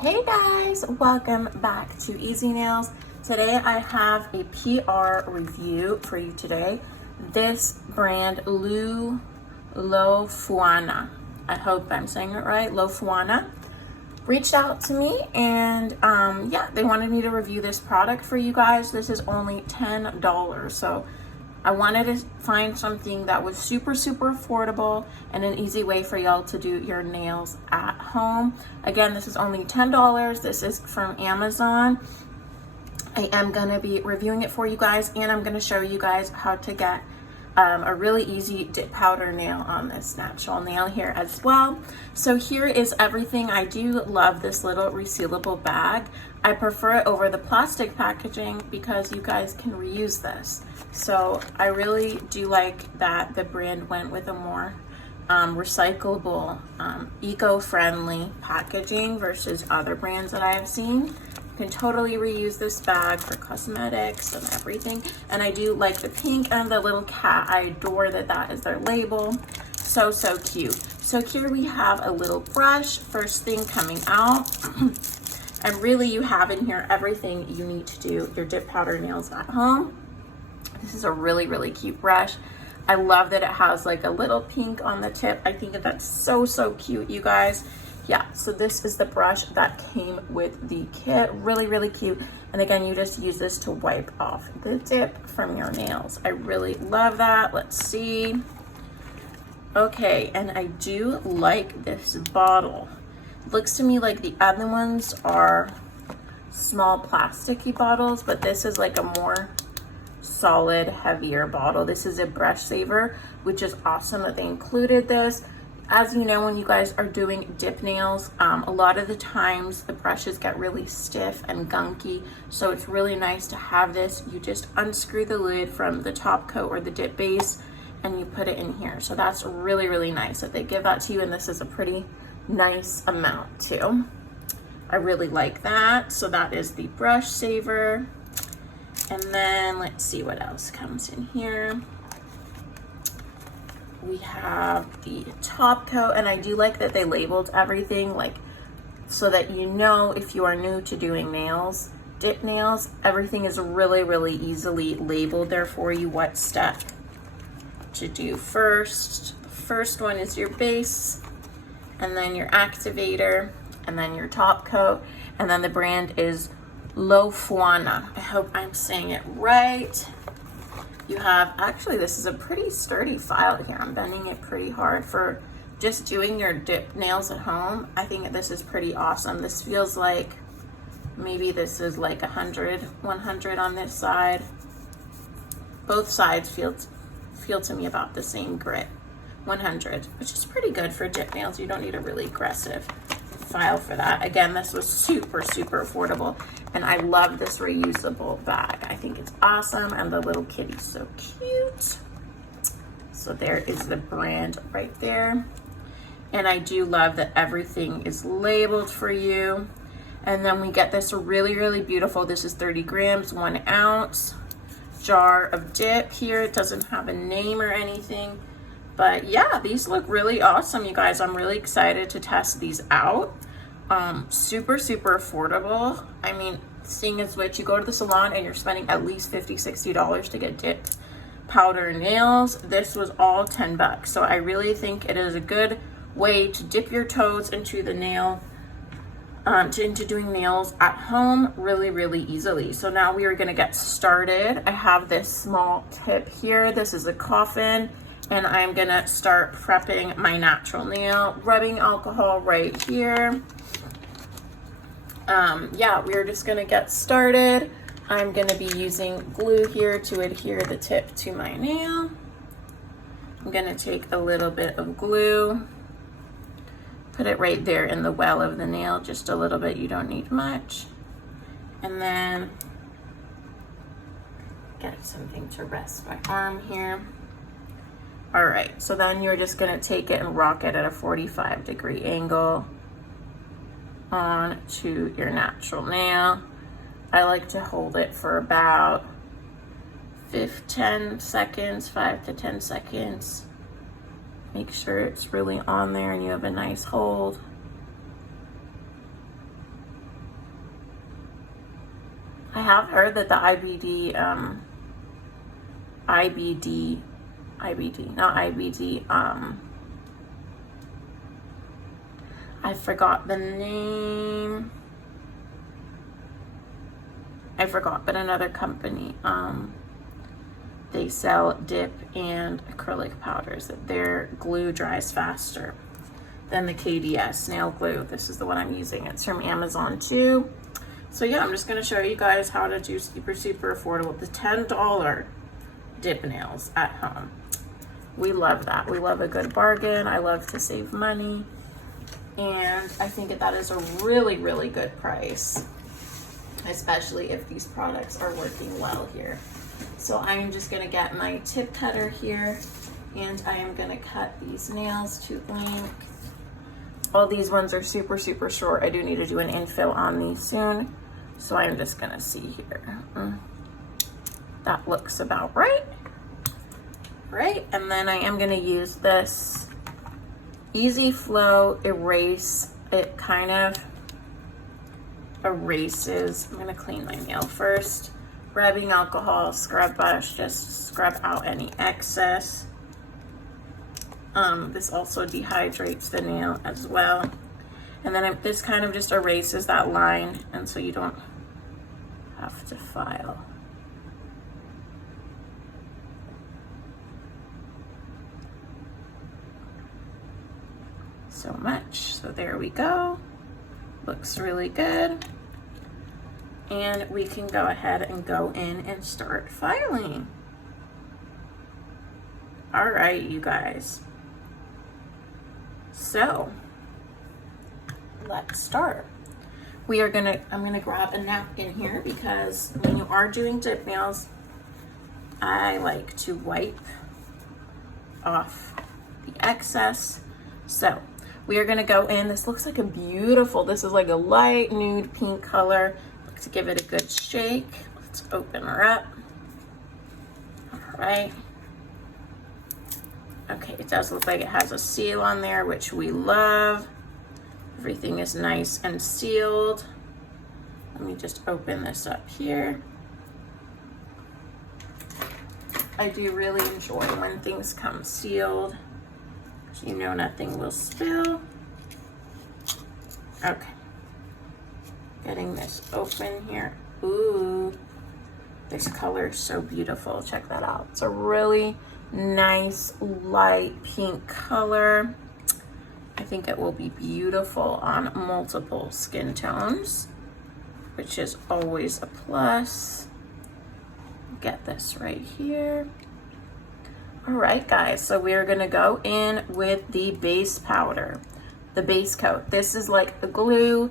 Hey guys, welcome back to Easy Nails. Today I have a PR review for you today. This brand lofuanna, I hope I'm saying it right, lofuanna, reached out to me and yeah, they wanted me to review this product for you guys. This is only $10, so I wanted to find something that was super affordable and an easy way for y'all to do your nails at home. Again, this is only $10. This is from Amazon. I am gonna be reviewing it for you guys, and I'm gonna show you guys how to get a really easy dip powder nail on this natural nail here as well. So here is everything. I do love this little resealable bag. I prefer it over the plastic packaging because you guys can reuse this. So I really do like that the brand went with a more recyclable, eco-friendly packaging versus other brands that I have seen. Can totally reuse this bag for cosmetics and everything. And I do like the pink and the little cat. I adore that is their label. So cute. So here we have a little brush, first thing coming out. And really you have in here everything you need to do your dip powder nails at home. This is a really cute brush. I love that it has like a little pink on the tip. I think that's so cute, you guys. Yeah, so this is the brush that came with the kit. Really cute. And again, you just use this to wipe off the dip from your nails. I really love that. Let's see. Okay, and I do like this bottle. It looks to me like the other ones are small plasticky bottles, but this is like a more solid, heavier bottle. This is a brush saver, which is awesome that they included this. As you know, when you guys are doing dip nails, a lot of the times the brushes get really stiff and gunky, so it's really nice to have this. You just unscrew the lid from the top coat or the dip base and you put it in here. So that's really nice that they give that to you, and this is a pretty nice amount too. I really like that. So that is the brush saver. And then let's see what else comes in here. We have the top coat, and I do like that they labeled everything, like, so that you know if you are new to doing nails, dip nails, everything is really easily labeled there for you, what step to do first. The first one is your base, and then your activator, and then your top coat, and then the brand is lofuanna. I hope I'm saying it right. You have, actually this is a pretty sturdy file here. I'm bending it pretty hard for just doing your dip nails at home. I think this is pretty awesome. This feels like, maybe this is like 100 on this side. Both sides feel to me about the same grit. 100, which is pretty good for dip nails. You don't need a really aggressive file for that. Again, this was super affordable, and I love this reusable bag. I think it's awesome, and the little kitty's so cute. So there is the brand right there, and I do love that everything is labeled for you. And then we get this really beautiful, this is 30 grams, 1 ounce jar of dip here. It doesn't have a name or anything, but yeah, these look really awesome, you guys. I'm really excited to test these out. Super affordable. I mean, seeing as which you go to the salon and you're spending at least $50-$60 to get dip powder nails, this was all $10. So I really think it is a good way to dip your toes into the nail, into doing nails at home really easily. So now we are gonna get started. I have this small tip here. This is a coffin, and I'm gonna start prepping my natural nail. Rubbing alcohol right here. Yeah, we're just gonna get started. I'm gonna be using glue here to adhere the tip to my nail. I'm gonna take a little bit of glue, put it right there in the well of the nail, just a little bit, you don't need much. And then get something to rest my arm here. All right, so then you're just gonna take it and rock it at a 45-degree angle onto your natural nail. I like to hold it for about 5 to 10 seconds. Make sure it's really on there and you have a nice hold. have heard that the I forgot the name. I forgot, but another company, they sell dip and acrylic powders, that their glue dries faster than the KDS nail glue. This is the one I'm using. It's from Amazon too. So yeah, I'm just gonna show you guys how to do super affordable, the $10 dip nails at home. We love that. We love a good bargain. I love to save money. And I think that is a really good price, especially if these products are working well here. So I'm just gonna get my tip cutter here, and I am gonna cut these nails to length. All these ones are super short. I do need to do an infill on these soon. So I'm just gonna see here. That looks about right. Right, and then I am gonna use this Easy Flow Erase. It kind of erases. I'm gonna clean my nail first. Rubbing alcohol, scrub brush, just scrub out any excess. This also dehydrates the nail as well. And then this kind of just erases that line, and so you don't have to file. So much. So there we go. Looks really good. And we can go ahead and go in and start filing. All right, you guys. So let's start. I'm gonna grab a napkin here, because when you are doing dip nails, I like to wipe off the excess. So we are gonna go in. This looks like this is like a light nude pink color. To give it a good shake. Let's open her up. All right. Okay, it does look like it has a seal on there, which we love. Everything is nice and sealed. Let me just open this up here. I do really enjoy when things come sealed, so you know nothing will spill. Okay. Getting this open here. Ooh, this color is so beautiful. Check that out. It's a really nice light pink color. I think it will be beautiful on multiple skin tones, which is always a plus. Get this right here. All right, guys, so we are gonna go in with the base powder, the base coat. This is like a glue.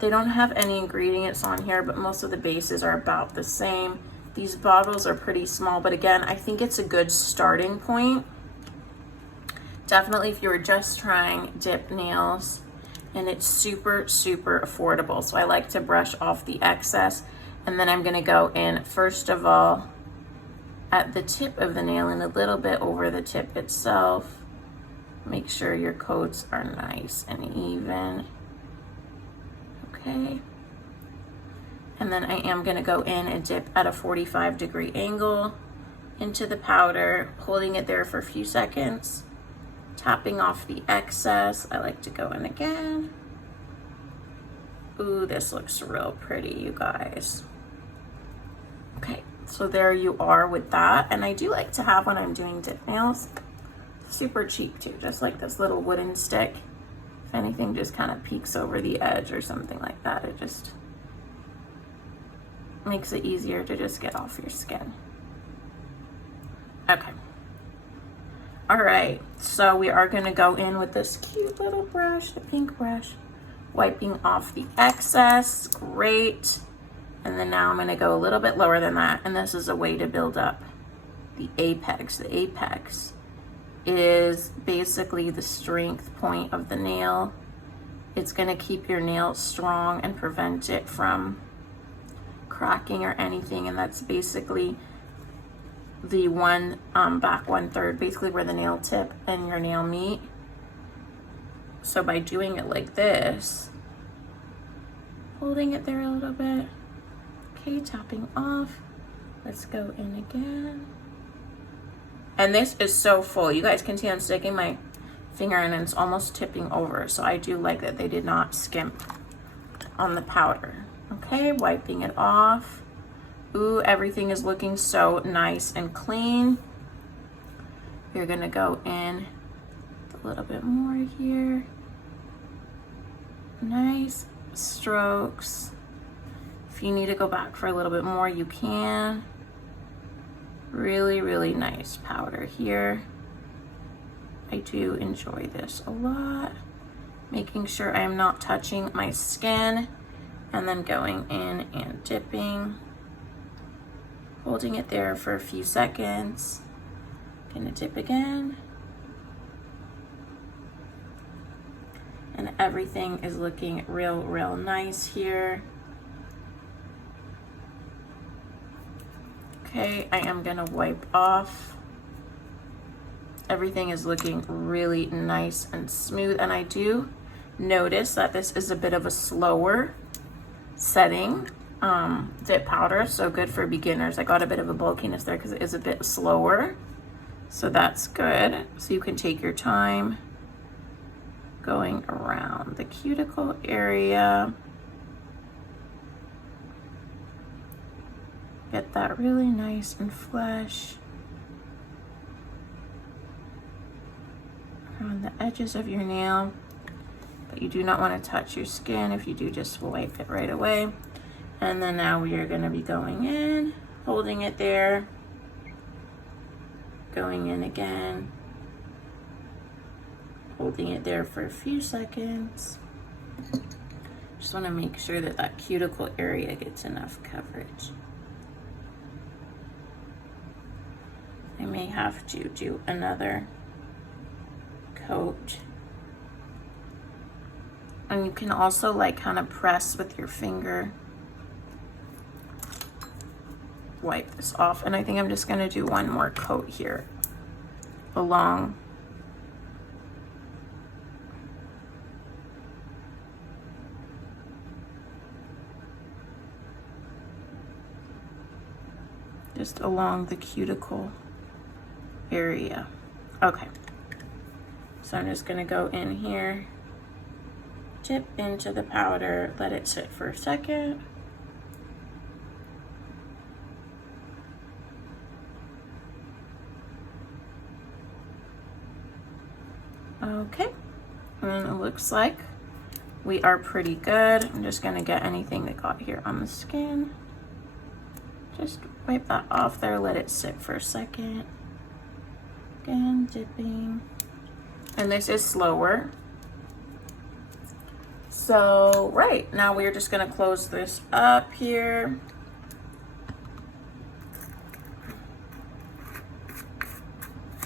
They don't have any ingredients on here, but most of the bases are about the same. These bottles are pretty small, but again, I think it's a good starting point. Definitely if you were just trying dip nails, and it's super affordable. So I like to brush off the excess, and then I'm gonna go in, first of all, at the tip of the nail and a little bit over the tip itself. Make sure your coats are nice and even. Okay. And then I am gonna go in and dip at a 45-degree angle into the powder, holding it there for a few seconds, tapping off the excess. I like to go in again. Ooh, this looks real pretty, you guys. Okay, so there you are with that. And I do like to have, when I'm doing dip nails, super cheap too, just like this little wooden stick. If anything just kind of peeks over the edge or something like that, it just makes it easier to just get off your skin. Okay. All right, so we are gonna go in with this cute little brush, the pink brush, wiping off the excess. Great. And then now I'm gonna go a little bit lower than that, and this is a way to build up the apex. The apex is basically the strength point of the nail. It's gonna keep your nail strong and prevent it from cracking or anything, and that's basically the back 1/3, basically where the nail tip and your nail meet. So by doing it like this, holding it there a little bit, Okay, tapping off. Let's go in again. And this is so full. You guys can see I'm sticking my finger in and it's almost tipping over. So I do like that they did not skimp on the powder. Okay, wiping it off. Ooh, everything is looking so nice and clean. You're gonna go in a little bit more here. Nice strokes. If you need to go back for a little bit more, you can. Really, really nice powder here. I do enjoy this a lot. Making sure I am not touching my skin, and then going in and dipping. Holding it there for a few seconds. Gonna dip again. And everything is looking real nice here. Okay, I am gonna wipe off. Everything is looking really nice and smooth, and I do notice that this is a bit of a slower setting dip powder, so good for beginners. I got a bit of a bulkiness there because it is a bit slower, so that's good. So you can take your time going around the cuticle area. Get that really nice and flush around the edges of your nail, but you do not want to touch your skin. If you do, just wipe it right away. And then now we are going to be going in, holding it there, going in again, holding it there for a few seconds. Just want to make sure that that cuticle area gets enough coverage. I may have to do another coat. And you can also like kind of press with your finger. Wipe this off. And I think I'm just going to do one more coat here along just along the cuticle area. Okay, so I'm just gonna go in here, dip into the powder, let it sit for a second. Okay, and it looks like we are pretty good. I'm just gonna get anything that got here on the skin. Just wipe that off there, let it sit for a second. Again, dipping. And this is slower. So, right, now we're just gonna close this up here.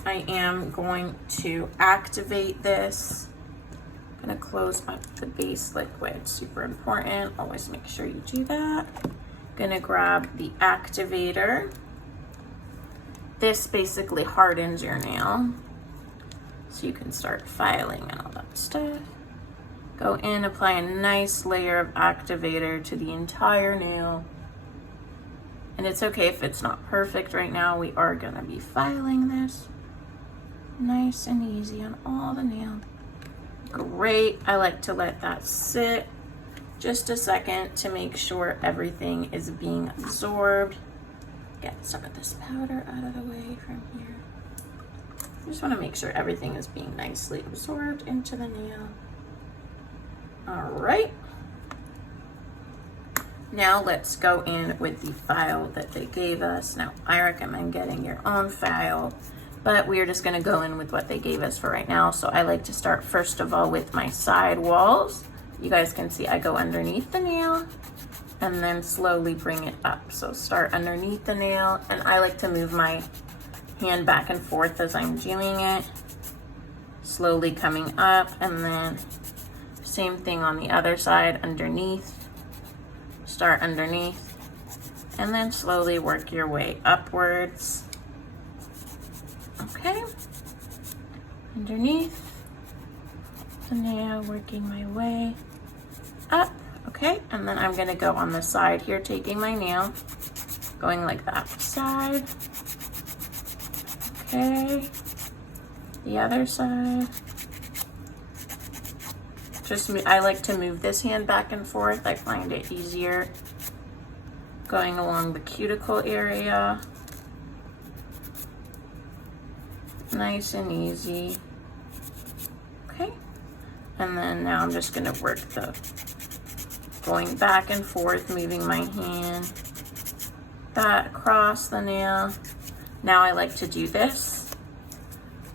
I am going to activate this. I'm gonna close up the base liquid, super important. Always make sure you do that. Gonna grab the activator. This basically hardens your nail, so you can start filing and all that stuff. Go in, apply a nice layer of activator to the entire nail. And it's okay if it's not perfect right now. We are gonna be filing this nice and easy on all the nail. Great, I like to let that sit just a second to make sure everything is being absorbed. Get some of this powder out of the way from here. I just want to make sure everything is being nicely absorbed into the nail. All right. Now let's go in with the file that they gave us. Now I recommend getting your own file, but we are just going to go in with what they gave us for right now. So I like to start first of all with my side walls. You guys can see I go underneath the nail and then slowly bring it up. So start underneath the nail, and I like to move my hand back and forth as I'm doing it, slowly coming up, and then same thing on the other side, underneath, start underneath, and then slowly work your way upwards. Okay, underneath the nail, working my way up. Okay, and then I'm gonna go on the side here, taking my nail, going like that side. Okay, the other side. I like to move this hand back and forth. I find it easier going along the cuticle area. Nice and easy. Okay, and then now I'm just gonna work going back and forth, moving my hand that across the nail. Now I like to do this,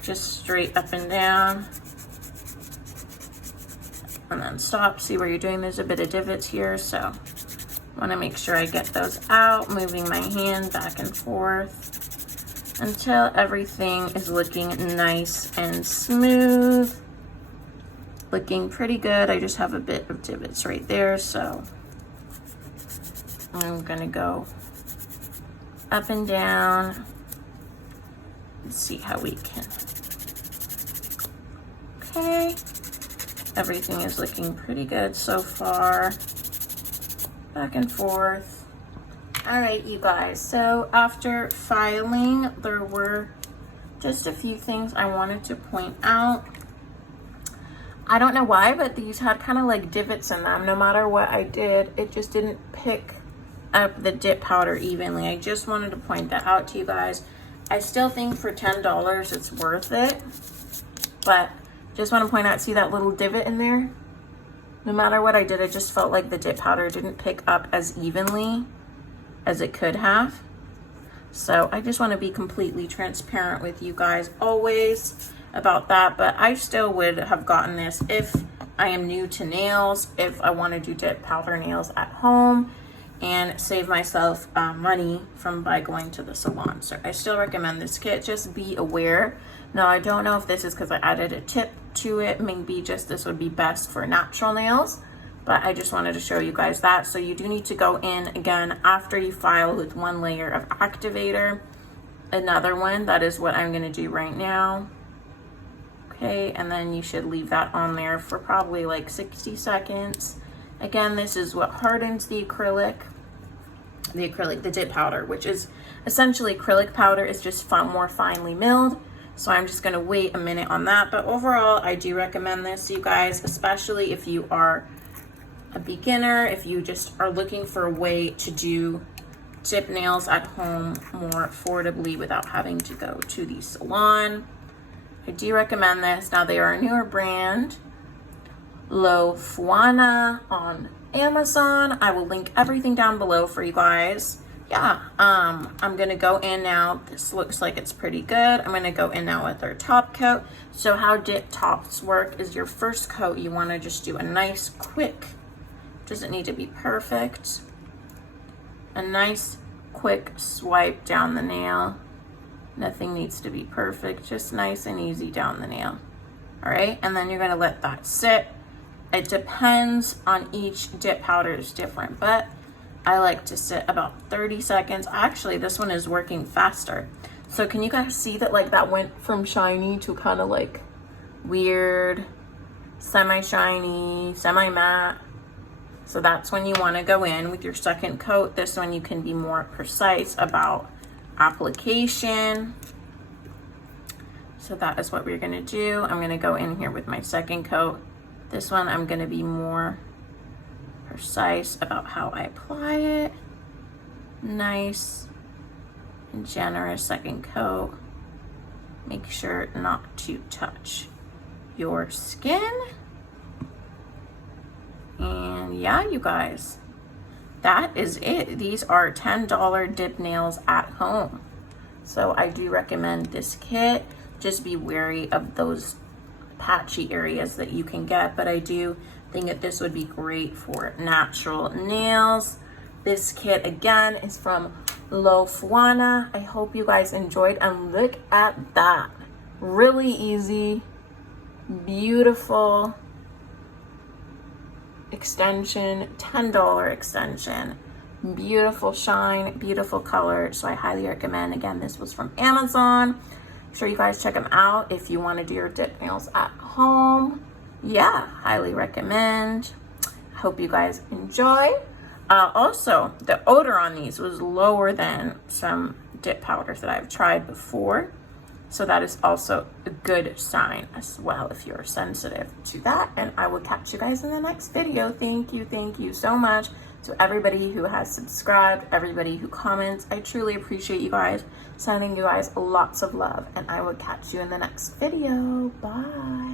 just straight up and down, and then stop. See where you're doing, there's a bit of divots here, so I want to make sure I get those out, moving my hand back and forth until everything is looking nice and smooth. Looking pretty good. I just have a bit of divots right there, so I'm gonna go up and down and see how we can. Okay, everything is looking pretty good so far. Back and forth. All right, you guys, so after filing, there were just a few things I wanted to point out. I don't know why, but these had kind of like divots in them. No matter what I did, it just didn't pick up the dip powder evenly. I just wanted to point that out to you guys. I still think for $10 it's worth it, but just want to point out, see that little divot in there? No matter what I did, I just felt like the dip powder didn't pick up as evenly as it could have. So I just want to be completely transparent with you guys always about that, but I still would have gotten this if I am new to nails, if I want to do dip powder nails at home and save myself money by going to the salon. So I still recommend this kit. Just be aware. Now I don't know if this is because I added a tip to it, maybe just this would be best for natural nails, but I just wanted to show you guys that. So you do need to go in again after you file with one layer of activator, another one. That is what I'm going to do right now. Okay, and then you should leave that on there for probably like 60 seconds. Again, this is what hardens the dip powder, which is essentially acrylic powder. It's just more finely milled. So I'm just gonna wait a minute on that. But overall, I do recommend this, you guys, especially if you are a beginner, if you just are looking for a way to do dip nails at home more affordably without having to go to the salon. I do recommend this. Now they are a newer brand, lofuanna on Amazon. I will link everything down below for you guys. Yeah, I'm gonna go in now. This looks like it's pretty good. I'm gonna go in now with our top coat. So how dip tops work is your first coat, you wanna just do a nice quick, doesn't need to be perfect, a nice quick swipe down the nail. Nothing needs to be perfect, just nice and easy down the nail. All right, and then you're gonna let that sit. It depends on each dip powder is different, but I like to sit about 30 seconds. Actually, this one is working faster. So can you guys see that like that went from shiny to kind of like weird, semi-shiny, semi-matte. So that's when you wanna go in with your second coat. This one you can be more precise about application. So that is what we're gonna do. I'm gonna go in here with my second coat. This one I'm gonna be more precise about how I apply it. Nice and generous second coat. Make sure not to touch your skin. And yeah, you guys, that is it. These are $10 dip nails at home. So I do recommend this kit. Just be wary of those patchy areas that you can get, but I do think that this would be great for natural nails. This kit again is from lofuanna. I hope you guys enjoyed, and look at that. Really easy, beautiful extension, $10 extension, beautiful shine, beautiful color. So I highly recommend. Again, this was from Amazon. Make sure you guys check them out if you want to do your dip nails at home. Yeah, highly recommend. I hope you guys enjoy. Also, the odor on these was lower than some dip powders that I've tried before. So that is also a good sign as well if you're sensitive to that. And I will catch you guys in the next video. Thank you so much to everybody who has subscribed, everybody who comments. I truly appreciate you guys. Sending you guys lots of love, and I will catch you in the next video. Bye.